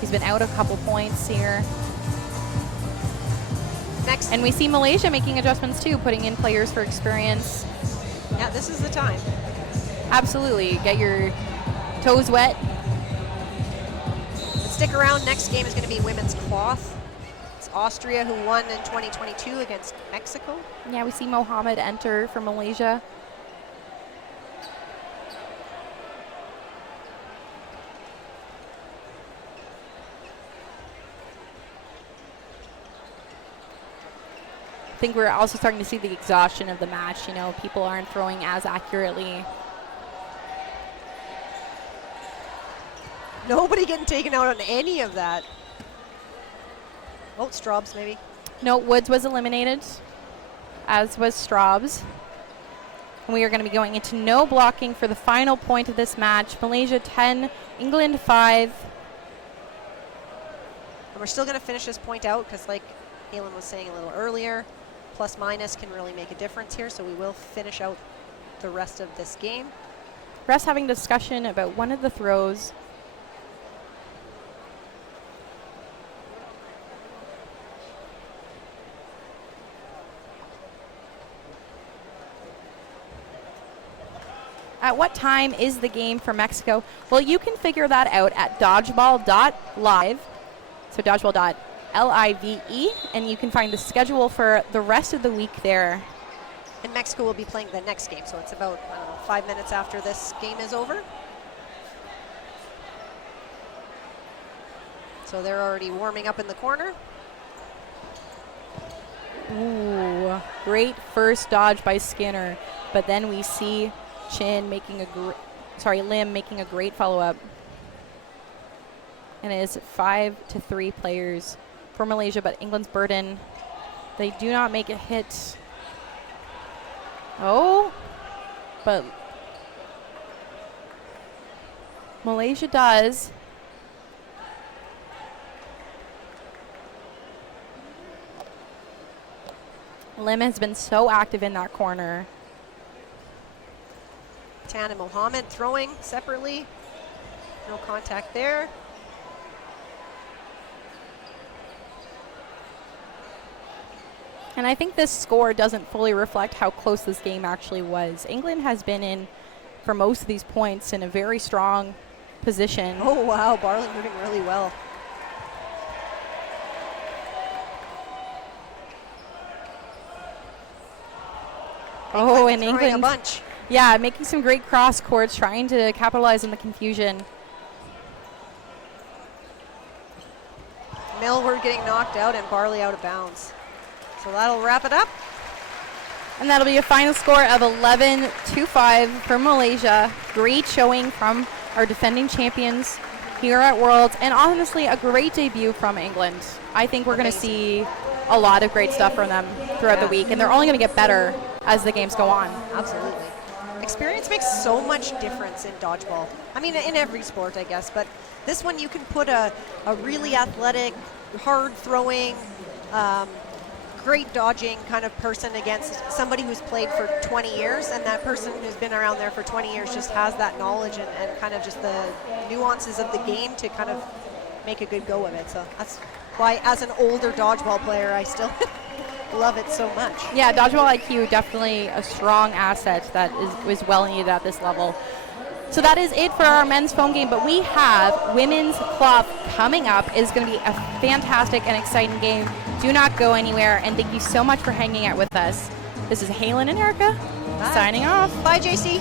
He's been out a couple points here. Next. And we see Malaysia making adjustments too, putting in players for experience. Yeah, this is the time. Absolutely. Get your toes wet. But stick around. Next game is going to be women's cloth. It's Austria, who won in 2022 against Mexico. Yeah, we see Mohammed enter for Malaysia. I think we're also starting to see the exhaustion of the match. You know, people aren't throwing as accurately. Nobody getting taken out on any of that. Oh, Straubs maybe. No, Woods was eliminated, as was Straubs. And we are going to be going into no blocking for the final point of this match. Malaysia 10, England 5. And we're still going to finish this point out because, like Halen was saying a little earlier, plus minus can really make a difference here. So we will finish out the rest of this game. Refs having discussion about one of the throws. At what time is the game for Mexico? Well, you can figure that out at dodgeball.live. So dodgeball.live, and you can find the schedule for the rest of the week there. And Mexico will be playing the next game, so it's about 5 minutes after this game is over. So they're already warming up in the corner. Ooh, great first dodge by Skinner, but then we see Lim making a great follow-up. And it is 5-3 players for Malaysia, but England's burden. They do not make a hit. Oh, but Malaysia does. Lim has been so active in that corner. Tan and Mohammed throwing separately. No contact there. And I think this score doesn't fully reflect how close this game actually was. England has been in, for most of these points, in a very strong position. Oh, wow. Barley moving really well. Oh, and throwing a England, bunch. yeah, making some great cross courts, trying to capitalize on the confusion. Millward getting knocked out and Barley out of bounds. So that'll wrap it up. And that'll be a final score of 11-5 for Malaysia. Great showing from our defending champions here at Worlds, and honestly, a great debut from England. I think we're going to see a lot of great stuff from them throughout the week, and they're only going to get better as the games go on. Absolutely. Experience makes so much difference in dodgeball. I mean, in every sport, I guess, but this one you can put a really athletic, hard-throwing, great dodging kind of person against somebody who's played for 20 years, and that person who's been around there for 20 years just has that knowledge and kind of just the nuances of the game to kind of make a good go of it. So that's why, as an older dodgeball player, I still love it so much. Yeah, dodgeball IQ, definitely a strong asset that is well needed at this level. So that is it for our men's foam game, but we have women's cloth coming up. It's going to be a fantastic and exciting game. Do not go anywhere, and thank you so much for hanging out with us. This is Halen and Erica signing off. Bye, JC.